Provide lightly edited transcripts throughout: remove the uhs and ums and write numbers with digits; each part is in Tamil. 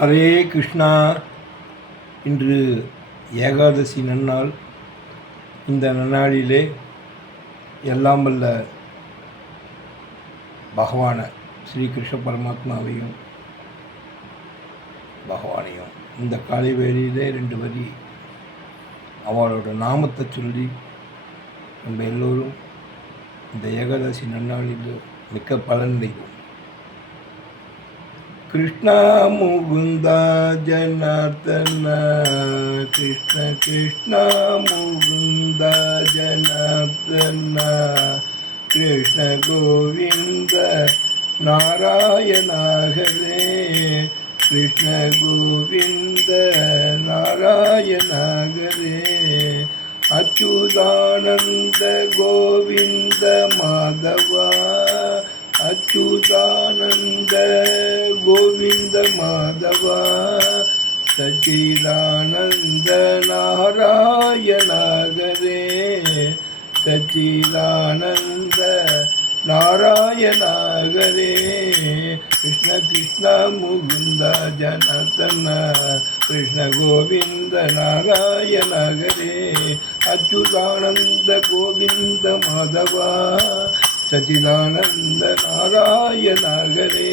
ஹரே கிருஷ்ணா. இன்று ஏகாதசி நன்னாள். இந்த நன்னாளிலே எல்லாம் வல்ல பகவான ஸ்ரீ கிருஷ்ண பரமாத்மாவையும் பகவானையும் இந்த காலை வேளையிலே 2 வரி அவளோட நாமத்தை சொல்லி நம்ம எல்லோரும் இந்த ஏகாதசி நன்னாளில் மிக்க பலனடைவோம். கிருஷ்ணா முகுந்தா ஜனார்தனா, கிருஷ்ண கிருஷ்ணா முகுந்தா ஜனார்தனா, கிருஷ்ண கோவிந்த நாராயணா ஹரே, கிருஷ்ண கோவிந்த நாராயணா ஹரே, அச்சுதானந்த கோவிந்த மாதவா, அச்சுதானந்த கோவிந்த மாதவா, சச்சிதானந்த நாராயண ஹரே, சச்சிதானந்த நாராயண ஹரே, கிருஷ்ண கிருஷ்ண முகுந்த ஜனார்தன, கிருஷ்ண கோவிந்த நாராயண ஹரே, அச்சுதானந்த கோவிந்த மாதவா, சச்சிதானந்த நாராயண ஹரே,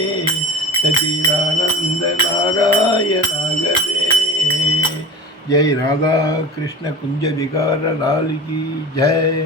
சச்சிதானந்த நாராயண ஹரே. ஜெய் ராதா கிருஷ்ண குஞ்ச விகார லால் கி ஜெய்.